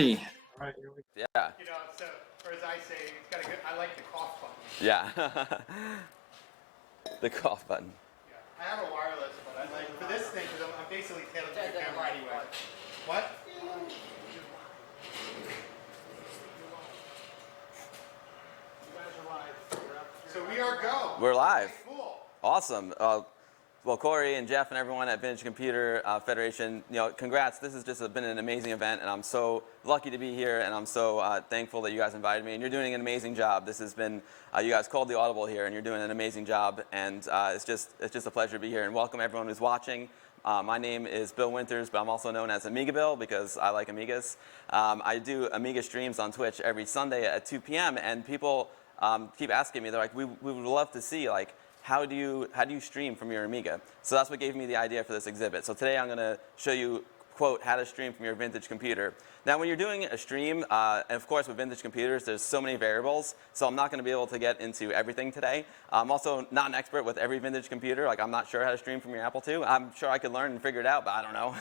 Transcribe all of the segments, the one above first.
ready. All right, here we go. Yeah. You know, so, or as I say, it's got a good, I like the cough button. Yeah. The cough button. Yeah. I have a wireless, but I like, for this thing, because I'm basically tailored to the camera anyway. What? So we are go. We're live. Okay, cool. Awesome. Well, Corey and Jeff and everyone at Vintage Computer Federation, congrats. This has just been an amazing event, and I'm so lucky to be here, and I'm so thankful that you guys invited me, and you're doing an amazing job. This has been, you guys called the audible here, and you're doing an amazing job, and it's just a pleasure to be here, and welcome everyone who's watching. My name is Bill Winters, but I'm also known as Amiga Bill because I like Amigas. I do Amiga streams on Twitch every Sunday at 2 p.m., and people keep asking me, they're like, we would love to see, like, how do you stream from your Amiga? So that's what gave me the idea for this exhibit. So today I'm going to show you, quote, how to stream from your vintage computer. Now when you're doing a stream, and of course with vintage computers, there's so many variables, so I'm not going to be able to get into everything today. I'm also not an expert with every vintage computer. Like, I'm not sure how to stream from your Apple II. I'm sure I could learn and figure it out, but I don't know.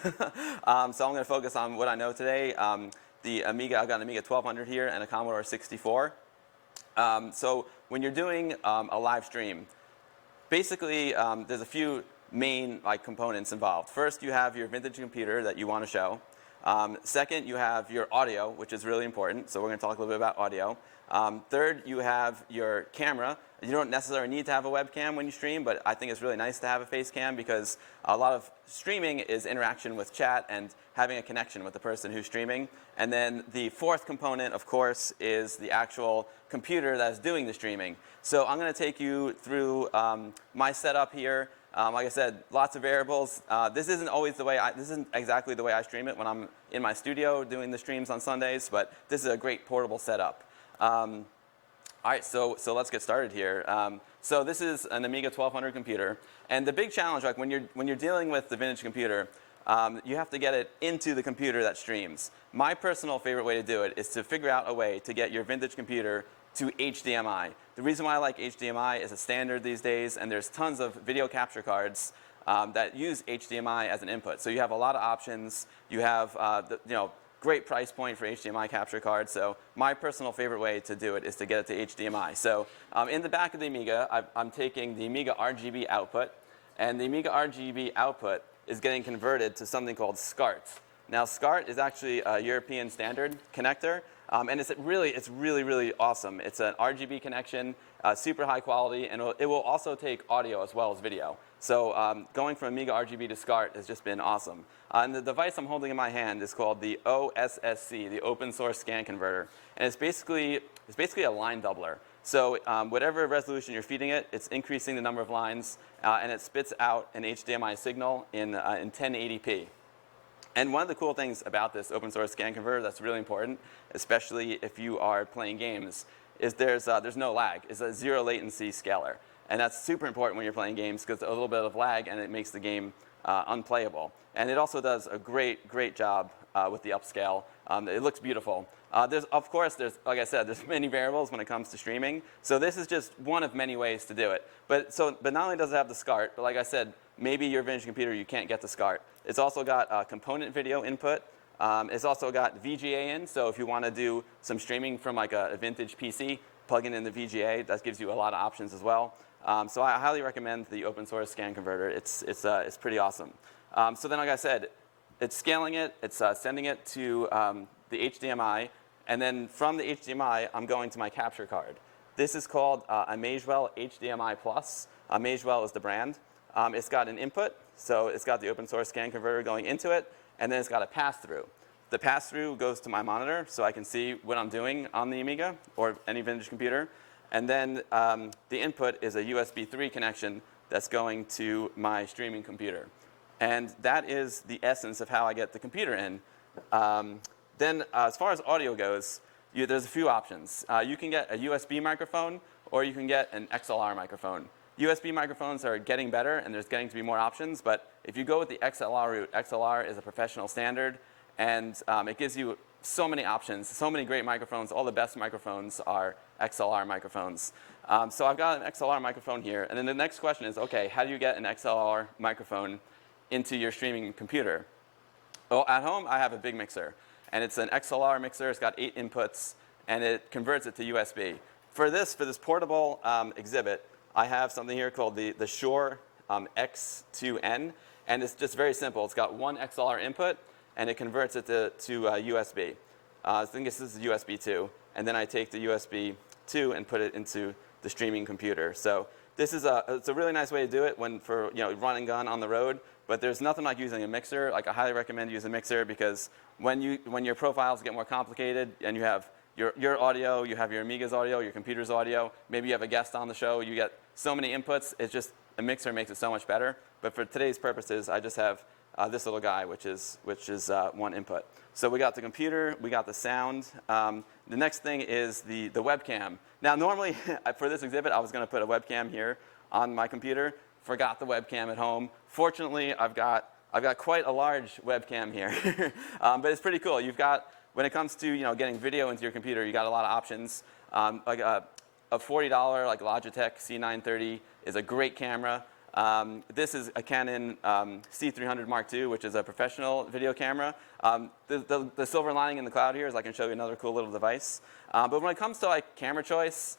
So I'm going to focus on what I know today. The Amiga, I've got an Amiga 1200 here and a Commodore 64. So when you're doing a live stream, basically, there's a few main components involved. First, you have your vintage computer that you want to show. Second, you have your audio, which is really important. So we're going to talk a little bit about audio. Third, you have your camera. You don't necessarily need to have a webcam when you stream, but I think it's really nice to have a face cam because a lot of streaming is interaction with chat and having a connection with the person who's streaming. And then the fourth component, of course, is the actual computer that's doing the streaming. So I'm going to take you through my setup here. Like I said, lots of variables. This isn't always the way this isn't exactly the way I stream it when I'm in my studio doing the streams on Sundays, but this is a great portable setup. All right, so let's get started here. So this is an Amiga 1200 computer, and the big challenge, like when you're dealing with the vintage computer, you have to get it into the computer that streams. My personal favorite way to do it is to figure out a way to get your vintage computer to HDMI. The reason why I like HDMI is a standard these days, and there's tons of video capture cards that use HDMI as an input. So you have a lot of options. You have great price point for HDMI capture cards. So my personal favorite way to do it is to get it to HDMI. So in the back of the Amiga, I'm taking the Amiga RGB output, and the Amiga RGB output is getting converted to something called SCART. Now SCART is actually a European standard connector, and it's really awesome. It's an RGB connection, super high quality, and it will also take audio as well as video. So going from Amiga RGB to SCART has just been awesome. And the device I'm holding in my hand is called the OSSC, the Open Source Scan Converter, and it's basically a line doubler. So whatever resolution you're feeding it, it's increasing the number of lines, and it spits out an HDMI signal in 1080p. And one of the cool things about this open source scan converter that's really important, especially if you are playing games, is there's no lag. It's a zero latency scaler. And that's super important when you're playing games because a little bit of lag and it makes the game unplayable. And it also does a great job with the upscale. It looks beautiful. Of course, like I said, there's many variables when it comes to streaming. So this is just one of many ways to do it. But not only does it have the SCART, but like I said, maybe your vintage computer, you can't get the SCART. It's also got component video input. It's also got VGA in. So if you want to do some streaming from like a vintage PC, plugging in the VGA, that gives you a lot of options as well. So I highly recommend the open source scan converter. It's pretty awesome. So then, like I said, it's scaling it. It's sending it to the HDMI. And then from the HDMI, I'm going to my capture card. This is called a Magewell HDMI Plus. Magewell is the brand. It's got an input. So it's got the open source scan converter going into it. And then it's got a pass-through. The pass-through goes to my monitor, so I can see what I'm doing on the Amiga or any vintage computer. And then the input is a USB 3 connection that's going to my streaming computer. And that is the essence of how I get the computer in. Then as far as audio goes, there's a few options. You can get a USB microphone, or you can get an XLR microphone. USB microphones are getting better, and there's getting to be more options. But if you go with the XLR route, XLR is a professional standard, and it gives you so many options, so many great microphones. All the best microphones are XLR microphones. So I've got an XLR microphone here. And then the next question is, OK, how do you get an XLR microphone into your streaming computer? Well, at home, I have a big mixer. and it's an XLR mixer. It's got 8 inputs, and it converts it to USB. For this portable exhibit, I have something here called the Shure X2N, and it's just very simple. It's got one XLR input, and it converts it to USB. I think this is USB 2, and then I take the USB 2 and put it into the streaming computer. So this is it's a really nice way to do it for run and gun on the road. But there's nothing like using a mixer. Like, I highly recommend using a mixer, because when your profiles get more complicated and you have your audio, you have your Amiga's audio, your computer's audio, maybe you have a guest on the show, you get so many inputs, it's just, a mixer makes it so much better. But for today's purposes, I just have this little guy, which is one input. So we got the computer, we got the sound. The next thing is the webcam. Now, normally for this exhibit, I was going to put a webcam here on my computer. Forgot the webcam at home. Fortunately, I've got quite a large webcam here, but it's pretty cool. You've got, when it comes to getting video into your computer, you got a lot of options. Like a $40 like Logitech C930 is a great camera. This is a Canon C300 Mark II, which is a professional video camera. The silver lining in the cloud here is I can show you another cool little device. But when it comes to like camera choice,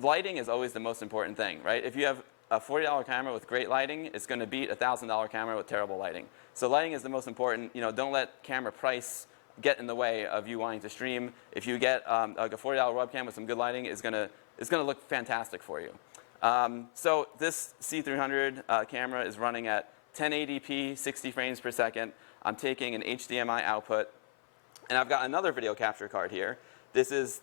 lighting is always the most important thing, right? If you have a $40 camera with great lighting, it's going to beat a $1,000 camera with terrible lighting. So lighting is the most important. Don't let camera price get in the way of you wanting to stream. If you get like a $40 webcam with some good lighting, it's going to look fantastic for you. So this C300 camera is running at 1080p, 60 frames per second. I'm taking an HDMI output, and I've got another video capture card here. This is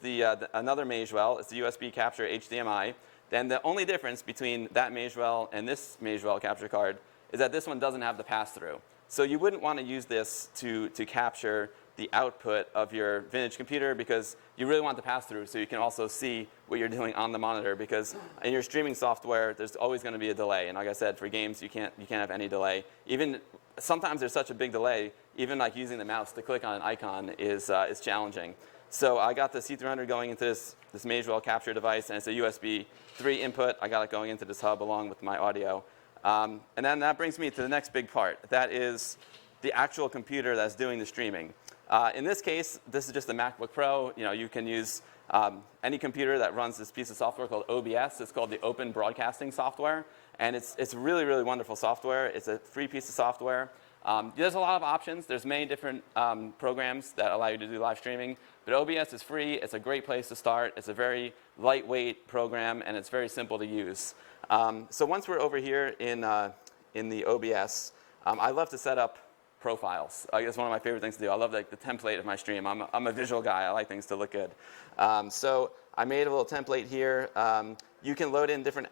another Magewell. It's a USB capture HDMI. Then the only difference between that Magewell and this Magewell capture card is that this one doesn't have the pass-through. So you wouldn't want to use this to capture the output of your vintage computer, because you really want the pass-through so you can also see what you're doing on the monitor, because in your streaming software, there's always going to be a delay. And like I said, for games, you can't have any delay. Even sometimes there's such a big delay, even like using the mouse to click on an icon is challenging. So I got the C300 going into this Magewell capture device, and it's a USB 3 input. I got it going into this hub along with my audio. And then that brings me to the next big part. That is the actual computer that's doing the streaming. In this case, this is just a MacBook Pro. You can use any computer that runs this piece of software called OBS. It's called the Open Broadcasting Software. And it's really, really wonderful software. It's a free piece of software. There's a lot of options. There's many different programs that allow you to do live streaming. But OBS is free. It's a great place to start. It's a very lightweight program, and it's very simple to use. So once we're over here in the OBS, I love to set up profiles. It's one of my favorite things to do. I love the template of my stream. I'm a visual guy. I like things to look good. So I made a little template here. You can load in different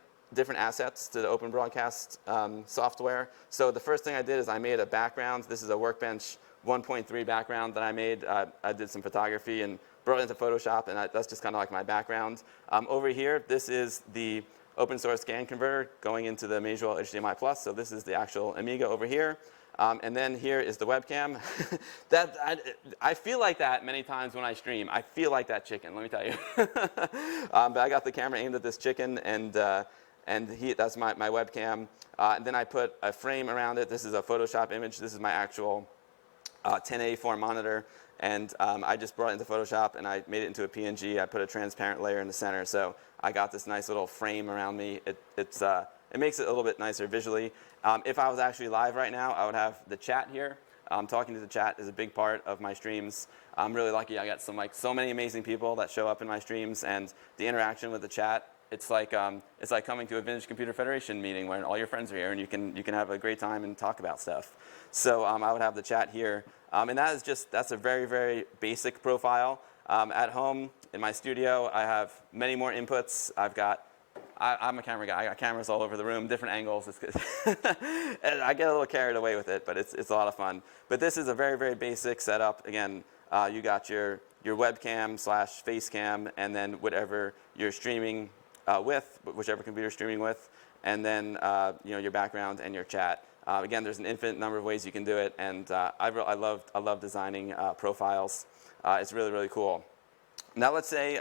assets to the Open Broadcast software. So the first thing I did is I made a background. This is a Workbench 1.3 background that I made. I did some photography and brought it into Photoshop, and that's just kind of like my background. Over here, this is the open source scan converter going into the Magewell HDMI+. So this is the actual Amiga over here. And then here is the webcam. I feel like that many times when I stream. I feel like that chicken, let me tell you. But I got the camera aimed at this chicken, and that's my webcam. And then I put a frame around it. This is a Photoshop image. This is my actual 1084 monitor. And I just brought it into Photoshop, and I made it into a PNG. I put a transparent layer in the center. So I got this nice little frame around me. It makes it a little bit nicer visually. If I was actually live right now, I would have the chat here. Talking to the chat is a big part of my streams. I'm really lucky. I got so many amazing people that show up in my streams, and the interaction with the chat. It's like coming to a Vintage Computer Federation meeting where all your friends are here, and you can have a great time and talk about stuff. So I would have the chat here, and that's a very, very basic profile. At home in my studio, I have many more inputs. I'm a camera guy. I got cameras all over the room, different angles. And I get a little carried away with it, but it's a lot of fun. But this is a very, very basic setup. Again, you got your webcam / face cam, and then whatever you're streaming with, whichever computer you're streaming with, and then your background and your chat. Again, there's an infinite number of ways you can do it, and I love designing profiles. It's really, really cool. Now let's say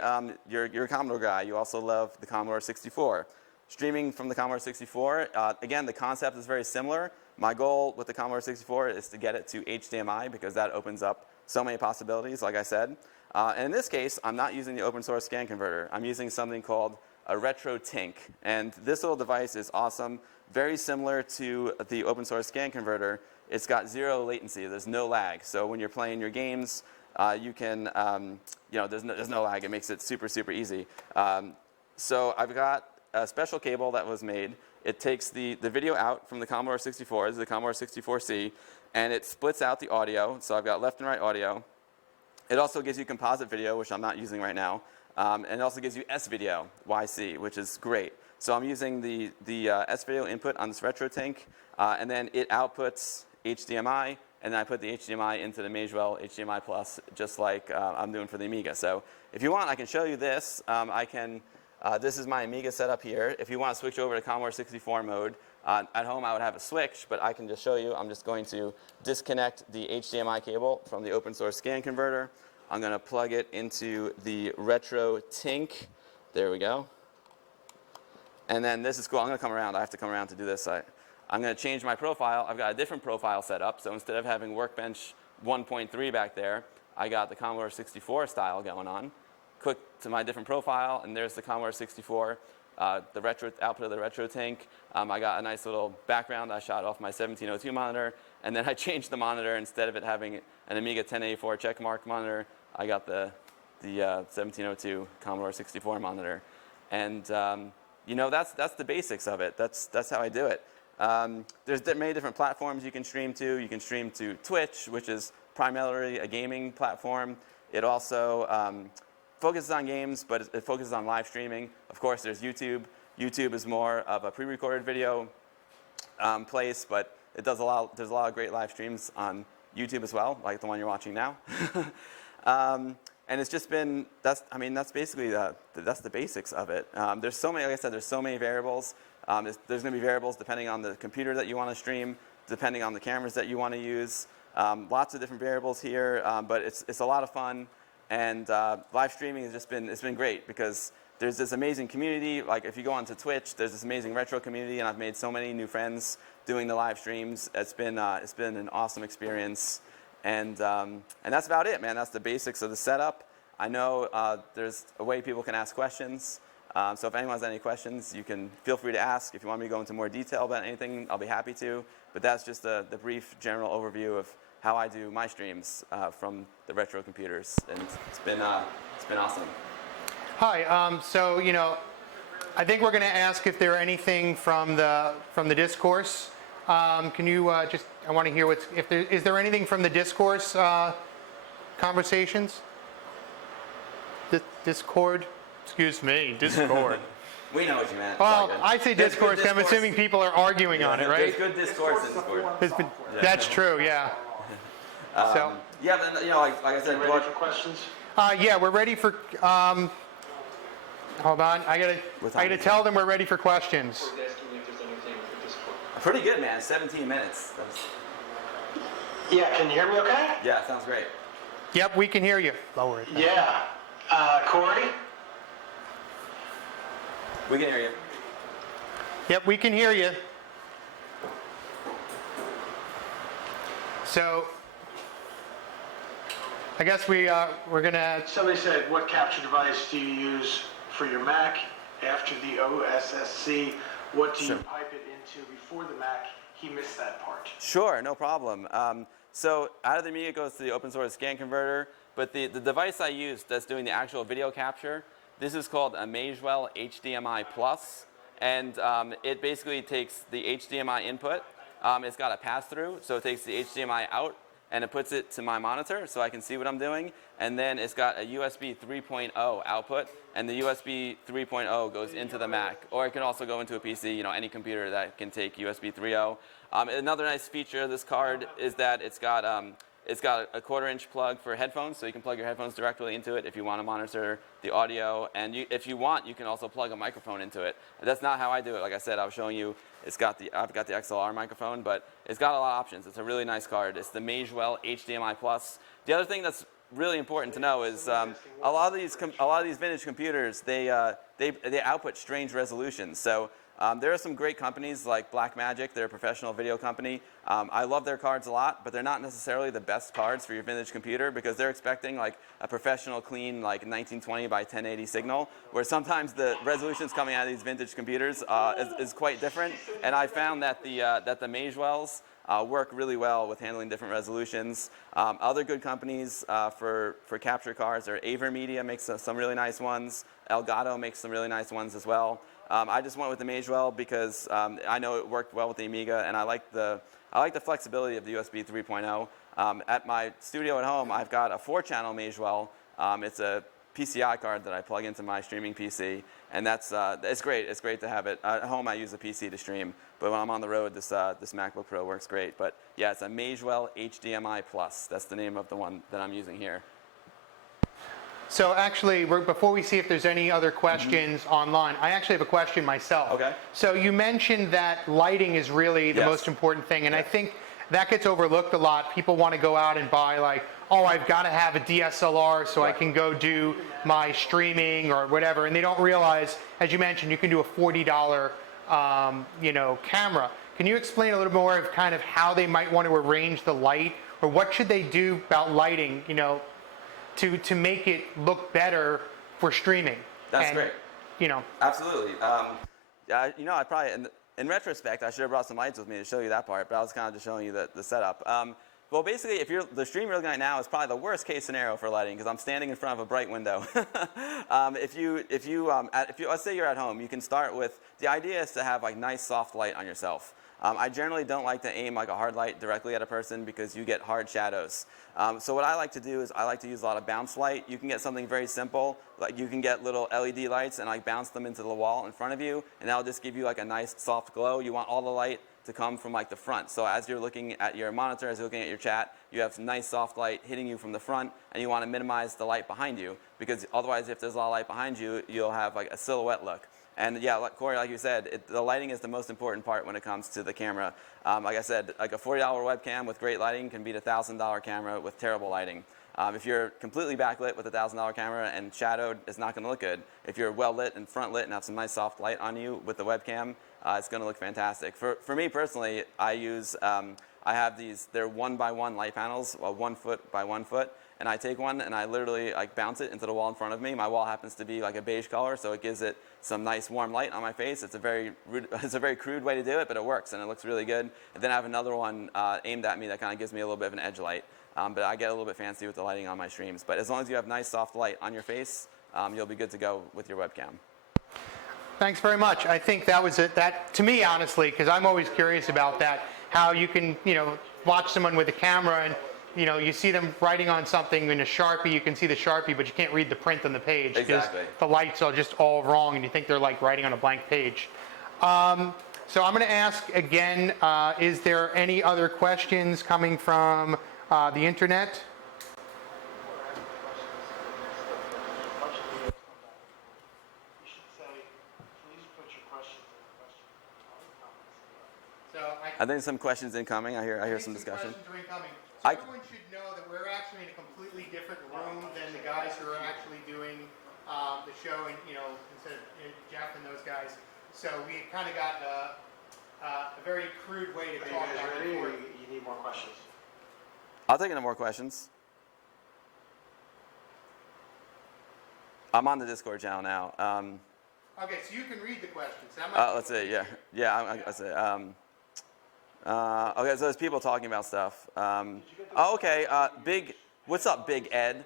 you're a Commodore guy. You also love the Commodore 64. streaming from the Commodore 64, again, the concept is very similar. My goal with the Commodore 64 is to get it to HDMI because that opens up so many possibilities, like I said. And in this case, I'm not using the open source scan converter. I'm using something called a RetroTink. And this little device is awesome, very similar to the open source scan converter. It's got zero latency. There's no lag. So when you're playing your games, you can, there's no lag. It makes it super, super easy. So I've got a special cable that was made. It takes the video out from the Commodore 64, this is the Commodore 64C, and it splits out the audio. So I've got left and right audio. It also gives you composite video, which I'm not using right now. And it also gives you S-Video, YC, which is great. So I'm using the S-Video input on this RetroTink, and then it outputs HDMI, and then I put the HDMI into the Magewell HDMI Plus, just like I'm doing for the Amiga. So if you want, I can show you this. This is my Amiga setup here. If you want to switch over to Commodore 64 mode, at home I would have a switch, but I can just show you. I'm just going to disconnect the HDMI cable from the open source scan converter. I'm going to plug it into the RetroTink. There we go. And then this is cool. I'm going to come around. I have to come around to do this. I'm going to change my profile. I've got a different profile set up. So instead of having Workbench 1.3 back there, I got the Commodore 64 style going on. Click to my different profile, and there's the Commodore 64, the output of the RetroTink. I got a nice little background. I shot off my 1702 monitor, and then I changed the monitor. Instead of it having an Amiga 1084 checkmark monitor, I got the 1702 Commodore 64 monitor. And that's the basics of it. That's how I do it. There's many different platforms you can stream to. You can stream to Twitch, which is primarily a gaming platform. It also focuses on games, but it focuses on live streaming. Of course, there's YouTube. YouTube is more of a pre-recorded video place, but there's a lot of great live streams on YouTube as well, like the one you're watching now. And it's just been, that's basically that's the basics of it. There's so many, like I said, there's so many variables. There's going to be variables depending on the computer that you want to stream, depending on the cameras that you want to use. Lots of different variables here, but it's a lot of fun. And live streaming has it's been great because there's this amazing community. Like if you go onto Twitch, there's this amazing retro community, and I've made so many new friends doing the live streams. It's been an awesome experience. And that's about it, man. That's the basics of the setup. I know there's a way people can ask questions. So if anyone has any questions, you can feel free to ask. If you want me to go into more detail about anything, I'll be happy to. But that's just the brief general overview of how I do my streams from the retro computers. And it's been awesome. Hi. So I think we're going to ask if there are anything from the discourse. Can you I want to hear is there anything from the discourse conversations? Discord? Excuse me, Discord. We know what you meant. Well, I say discourse, I'm assuming people are arguing on it, right? There's good discourse in Discord. That's true, yeah. Yeah, but like I said, Ready for questions? Yeah, we're ready for. Hold on, I gotta tell them we're ready for questions. Asking if there's anything for Discord. Pretty good, man. 17 minutes. Yeah, can you hear me okay? Yeah, sounds great. Yep, we can hear you. Lower it. Yeah. Corey? We can hear you. Yep, we can hear you. So, I guess we're gonna. Somebody said, what capture device do you use for your Mac after the OSSC? What do you pipe it into before the Mac? He missed that part. Sure, no problem. So out of the Amiga goes to the open source scan converter, but the device I use that's doing the actual video capture, this is called a Magewell HDMI Plus, and it basically takes the HDMI input. It's got a pass-through, so it takes the HDMI out and it puts it to my monitor so I can see what I'm doing, and then it's got a USB 3.0 output, and the USB 3.0 goes into the Mac, or it can also go into a PC, any computer that can take USB 3.0. Another nice feature of this card is that it's got a 1/4-inch plug for headphones, so you can plug your headphones directly into it if you want to monitor the audio. And if you want, you can also plug a microphone into it. That's not how I do it. Like I said, I was showing you, I've got the XLR microphone, but it's got a lot of options. It's a really nice card. It's the Magewell HDMI Plus. The other thing that's really important to know is a lot of these vintage computers, they they output strange resolutions. So there are some great companies like Blackmagic. They're a professional video company. I love their cards a lot, but they're not necessarily the best cards for your vintage computer because they're expecting like a professional, clean, like 1920 by 1080 signal, where sometimes the resolutions coming out of these vintage computers is quite different. And I found that the Magewells work really well with handling different resolutions. Other good companies for capture cards are AverMedia makes some really nice ones. Elgato makes some really nice ones as well. I just went with the Magewell because I know it worked well with the Amiga, and I like the flexibility of the USB 3.0. At my studio at home, I've got a 4-channel Magewell. It's a PCI card that I plug into my streaming PC, and it's great. It's great to have it. At home, I use a PC to stream, but when I'm on the road, this MacBook Pro works great. But yeah, it's a Magewell HDMI Plus. That's the name of the one that I'm using here. So actually, before we see if there's any other questions online, I actually have a question myself. Okay. So you mentioned that lighting is really the Yes. most important thing, and I think that gets overlooked a lot. People want to go out and buy like, oh, I've got to have a DSLR so I can go do my streaming or whatever, and they don't realize, as you mentioned, you can do a $40 camera. Can you explain a little more of kind of how they might want to arrange the light, or what should they do about lighting, to make it look better for streaming? That's great. Absolutely. I probably, in retrospect, I should have brought some lights with me to show you that part, but I was kind of just showing you the setup. Well, basically, the stream you're looking at now is probably the worst case scenario for lighting because I'm standing in front of a bright window. Let's say you're at home, you can start with, the idea is to have like nice soft light on yourself. I generally don't like to aim like a hard light directly at a person because you get hard shadows. So what I like to do is I like to use a lot of bounce light. You can get something very simple, like you can get little LED lights and like bounce them into the wall in front of you, and that'll just give you like a nice soft glow. You want all the light to come from like the front. So as you're looking at your monitor, as you're looking at your chat, you have some nice soft light hitting you from the front, and you want to minimize the light behind you because otherwise if there's a lot of light behind you, you'll have like a silhouette look. And yeah, Corey, like you said, the lighting is the most important part when it comes to the camera. Like I said, like a $40 webcam with great lighting can beat a $1,000 camera with terrible lighting. If you're completely backlit with a $1,000 camera and shadowed, it's not going to look good. If you're well lit and front lit and have some nice soft light on you with the webcam, it's going to look fantastic. For me personally, I have these, they're 1x1 light panels, 1 foot by 1 foot. And I take one and I literally like bounce it into the wall in front of me. My wall happens to be like a beige color, so it gives it some nice warm light on my face. It's a very crude way to do it, but it works and it looks really good. And then I have another one aimed at me that kind of gives me a little bit of an edge light. But I get a little bit fancy with the lighting on my streams. But as long as you have nice soft light on your face, you'll be good to go with your webcam. Thanks very much. I think that was it. That, to me, honestly, because I'm always curious about that, how you can, watch someone with a camera and, you see them writing on something in a Sharpie, you can see the Sharpie, but you can't read the print on the page. Exactly. Because the lights are just all wrong and you think they're like writing on a blank page. So I'm going to ask again, is there any other questions coming from the internet? You should say, please put your questions in the question comments. So I think some questions incoming. I hear some discussion. Questions are incoming. So I- everyone should know that we're actually in a completely different room than the guys who are actually doing the show, and instead of Jeff and those guys. So we kind of got a very crude way to Are you talk guys back ready, and or forth. you need more questions? I'll take any more questions. I'm on the Discord channel now. Okay, so you can read the questions. That might be Let's see. Yeah. Let's see. Okay, so there's people talking about stuff. Okay. What's up, Big Ed?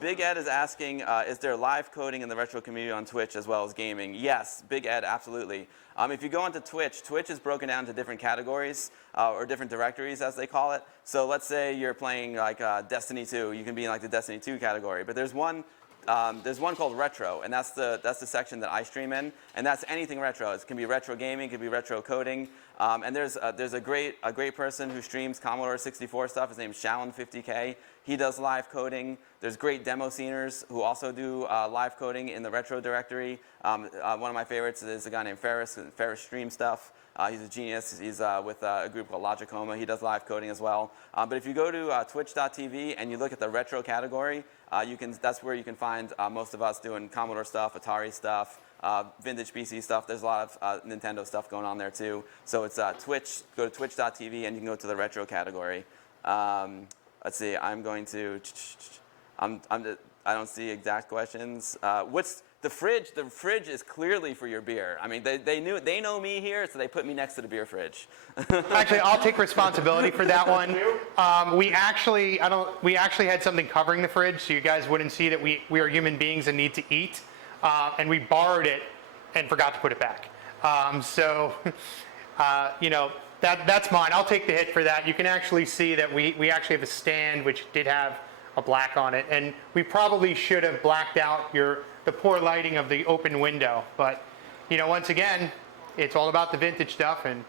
Big Ed is asking, is there live coding in the retro community on Twitch as well as gaming? Yes, Big Ed, absolutely. If you go onto Twitch, Twitch is broken down into different categories or different directories, as they call it. So let's say you're playing like Destiny 2. You can be in like the Destiny 2 category. But there's one called retro, and that's the section that I stream in, and that's anything retro. It can be retro gaming, it can be retro coding, and there's a great person who streams Commodore 64 stuff. His name's Shallon50K. He does live coding. There's great demo sceners who also do live coding in the retro directory. One of my favorites is a guy named Ferris. Ferris streams stuff. He's a genius. He's with a group called Logicoma. He does live coding as well. But if you go to twitch.tv and you look at the retro category, that's where you can find most of us doing Commodore stuff, Atari stuff, vintage PC stuff. There's a lot of Nintendo stuff going on there too. So it's Twitch. Go to twitch.tv and you can go to the retro category. Let's see. I'm going to. I don't see exact questions. What's the fridge? The fridge is clearly for your beer. I mean, they know me here, so they put me next to the beer fridge. Actually, I'll take responsibility for that one. We actually had something covering the fridge, so you guys wouldn't see that we are human beings and need to eat, and we borrowed it and forgot to put it back. You know, that's mine. I'll take the hit for that. You can actually see that we actually have a stand which did have a black on it, and we probably should have blacked out the poor lighting of the open window. But you know, once again, it's all about the vintage stuff, and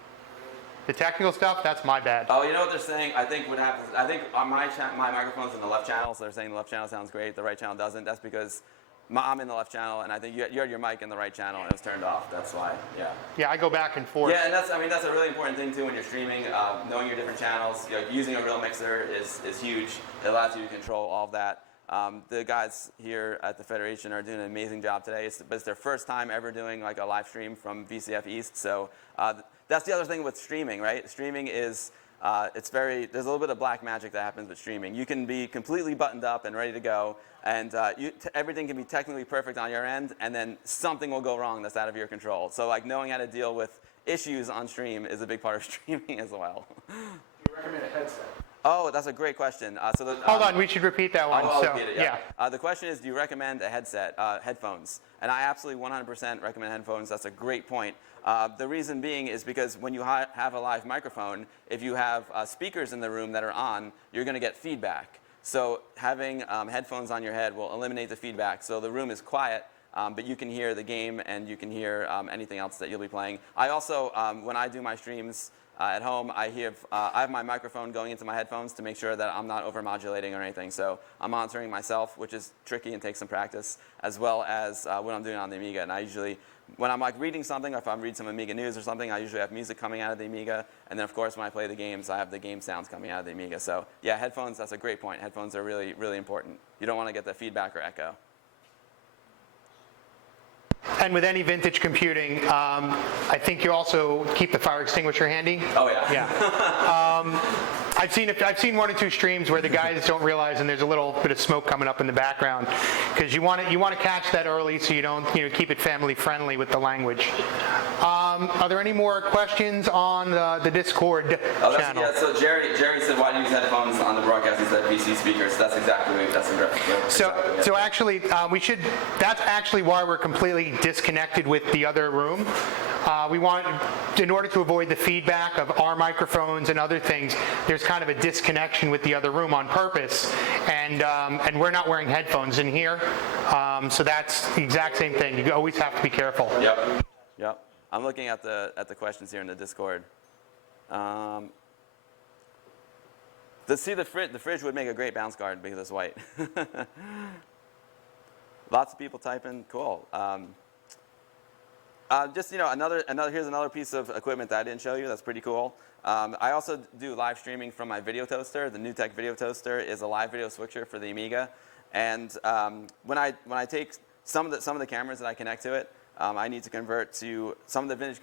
the technical stuff, that's my bad. Oh, you know what they're saying? I think what happens, I think on my microphone's in the left channel, so they're saying the left channel sounds great, the right channel doesn't. That's because I'm in the left channel, and I think you had your mic in the right channel, and it was turned off. That's why, yeah. Yeah, I go back and forth. Yeah, and that's a really important thing too when you're streaming. Knowing your different channels, you know, using a real mixer is huge. It allows you to control all of that. The guys here at the Federation are doing an amazing job today. But it's their first time ever doing like a live stream from VCF East. So that's the other thing with streaming, right? Streaming is there's a little bit of black magic that happens with streaming. You can be completely buttoned up and ready to go, and everything can be technically perfect on your end, and then something will go wrong that's out of your control. So like knowing how to deal with issues on stream is a big part of streaming as well. Do you recommend a headset? Oh, that's a great question. Hold on, we should repeat that one. I'll repeat it, yeah. The question is, do you recommend a headset, headphones? And I absolutely 100% recommend headphones. That's a great point. The reason being is because when you have a live microphone, if you have speakers in the room that are on, you're going to get feedback. So having headphones on your head will eliminate the feedback. So the room is quiet, but you can hear the game and you can hear anything else that you'll be playing. I also, when I do my streams, at home, I have my microphone going into my headphones to make sure that I'm not over-modulating or anything. So I'm monitoring myself, which is tricky and takes some practice, as well as what I'm doing on the Amiga. And I usually, when I'm like reading something, or if I'm reading some Amiga news or something, I usually have music coming out of the Amiga. And then, of course, when I play the games, I have the game sounds coming out of the Amiga. So yeah, headphones, that's a great point. Headphones are really, really important. You don't want to get the feedback or echo. And with any vintage computing, I think you also keep the fire extinguisher handy. Oh yeah. Yeah. I've seen one or two streams where the guys don't realize, and there's a little bit of smoke coming up in the background, because you want to catch that early so you don't keep it family friendly with the language. Are there any more questions on the Discord channel? Yeah. So Jerry said, why do you use headphones on the broadcast instead of PC speakers? That's exactly exactly. So actually, that's actually why we're completely disconnected with the other room. We want, in order to avoid the feedback of our microphones and other things, there's kind of a disconnection with the other room on purpose, and we're not wearing headphones in here, so that's the exact same thing. You always have to be careful. Yep. I'm looking at the questions here in the Discord. The fridge would make a great bounce guard because it's white. Lots of people typing. Cool. Just here's another piece of equipment that I didn't show you. That's pretty cool. I also do live streaming from my video toaster. The NewTek video toaster is a live video switcher for the Amiga, and when I take some of the cameras that I connect to it, I need to convert to some of the vintage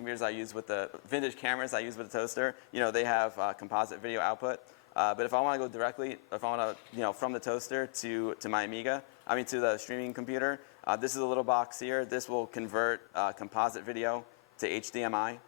cameras I use with the toaster. They have composite video output. But if I want to go directly, if I want to, from the toaster to my Amiga, to the streaming computer, this is a little box here. This will convert composite video to HDMI.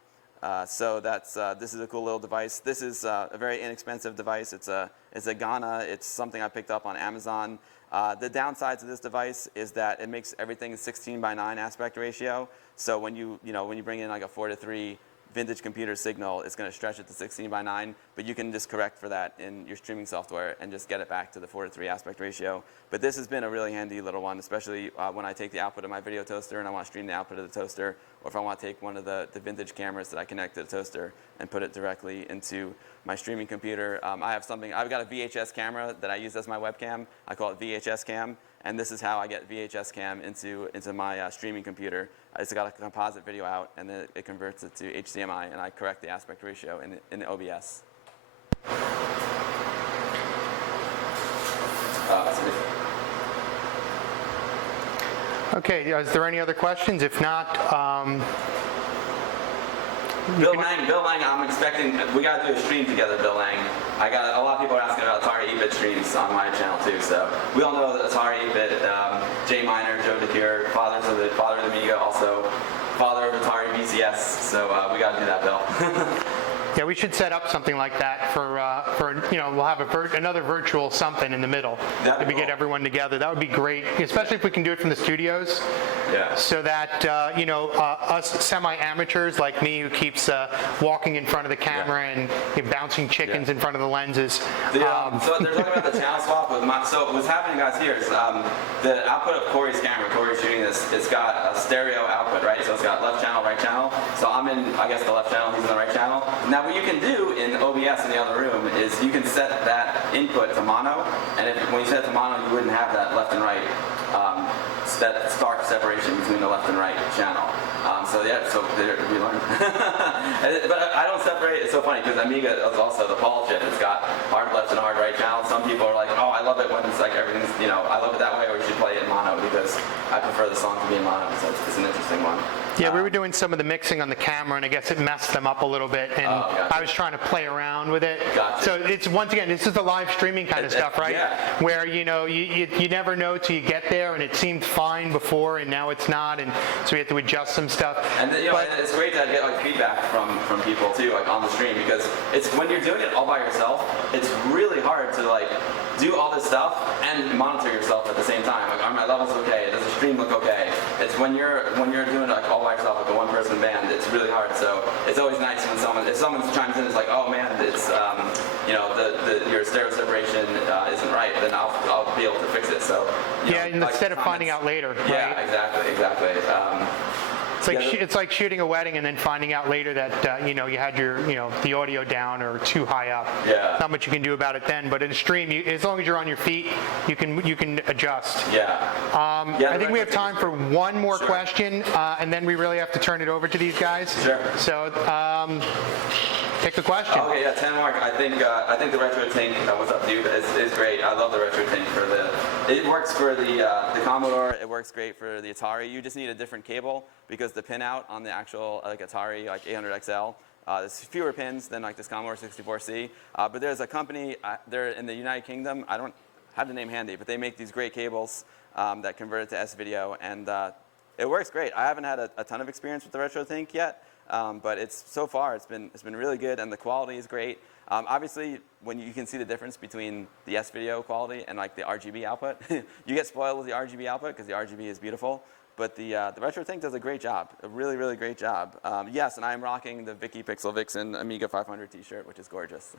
So this is a cool little device. This is a very inexpensive device. It's a Ghana. It's something I picked up on Amazon. The downside to this device is that it makes everything 16:9 aspect ratio. So when you bring in like a 4:3 vintage computer signal, it's going to stretch it to 16:9, but you can just correct for that in your streaming software and just get it back to the 4:3 aspect ratio. But this has been a really handy little one, especially when I take the output of my video toaster and I want to stream the output of the toaster, or if I want to take one of the vintage cameras that I connect to the toaster and put it directly into my streaming computer. I've got a VHS camera that I use as my webcam. I call it VHS Cam, and this is how I get VHS Cam into my streaming computer. It's got a composite video out, and then it converts it to HDMI, and I correct the aspect ratio in OBS. Okay, is there any other questions? If not, Bill Lang, I'm expecting, we got to do a stream together, Bill Lang. I got a lot of people are asking about Atari 8-bit streams on my channel too, so we all know that Atari 8-bit, Jay Miner, Joe DeCure, father of the Amiga, also father of Atari VCS, so we got to do that, Bill. yeah, we should set up something like that for we'll have another virtual something in the middle. That'd be If we get cool. everyone together, that would be great, especially if we can do it from the studios. Yeah. So that, us semi-amateurs like me who keeps walking in front of the camera and bouncing chickens in front of the lenses. So they're talking about the channel swap with so what's happening, guys, here is the output of Corey's camera. Corey's shooting this. It's got a stereo output, right? So it's got left channel, right channel. So I'm in, I guess, the left channel. He's in the right channel. Now, what you can do in OBS in the other room is you can set that input to mono, and when you set it to mono, you wouldn't have that left and right, that stark separation between the left and right channel. So we learned. But I don't separate. It's so funny because Amiga is also the Paul chip. It's got hard left and hard right channel. Some people are like, oh, I love it when it's like everything's, I love it that way, or you should play it in mono because I prefer the song to be in mono. So it's an interesting one. Yeah, we were doing some of the mixing on the camera, and I guess it messed them up a little bit, and gotcha. I was trying to play around with it. Gotcha. So it's, once again, this is the live streaming kind of stuff, right? Yeah. Where, you never know till you get there, and it seemed fine before, and now it's not, and so we have to adjust some stuff. And it's great to get like feedback from people too, like on the stream, because it's when you're doing it all by yourself, it's really hard to like do all this stuff and monitor yourself at the same time. Like, are my levels okay? Does the stream look okay? It's when you're doing it like all by yourself, like a one-person band, it's really hard. So it's always nice when if someone chimes in, it's like, oh man, it's your stereo separation isn't right. Then I'll be able to fix it. So And instead of finding out later, right? Yeah, exactly. It's like shooting a wedding and then finding out later that you had your the audio down or too high up. Yeah. Not much you can do about it then, but in a stream, as long as you're on your feet, you can adjust. Yeah. I think we have time for one more question, and then we really have to turn it over to these guys. Sure. So, pick a question. Okay, yeah, 10 mark. I think the retro tank. What's up, dude? Is great. I love the retro tank it works for the Commodore. It works great for the Atari. You just need a different cable because the pinout on the actual Atari 800XL. There's fewer pins than like this Commodore 64C. But there's a company. They're in the United Kingdom. I don't have the name handy, but they make these great cables that convert it to S-video, and it works great. I haven't had a ton of experience with the retro tank yet. But so far it's been really good, and the quality is great. Obviously, when you can see the difference between the S-video quality and like the RGB output, you get spoiled with the RGB output because the RGB is beautiful. But the retro tank does a great job, a really, really great job. Yes, and I'm rocking the Vicky Pixel Vixen Amiga 500 T-shirt, which is gorgeous.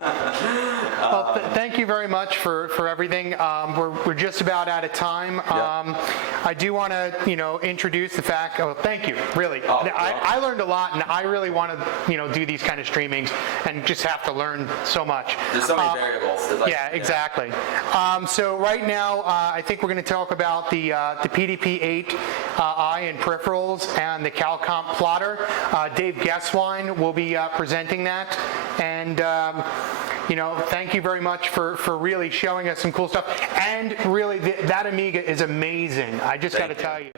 Well, thank you very much for everything. We're just about out of time. I do want to introduce the fact. Oh, thank you. Really, I learned a lot, and I really want to do these kind of streamings and just have to learn so much. There's so many variables. Yeah, exactly. So right now, I think we're going to talk about the PDP-8 I and peripherals and the CalComp plotter. Dave Gesswein will be presenting that, and thank you very much for really showing us some cool stuff. And really, that Amiga is amazing. I just got to tell you.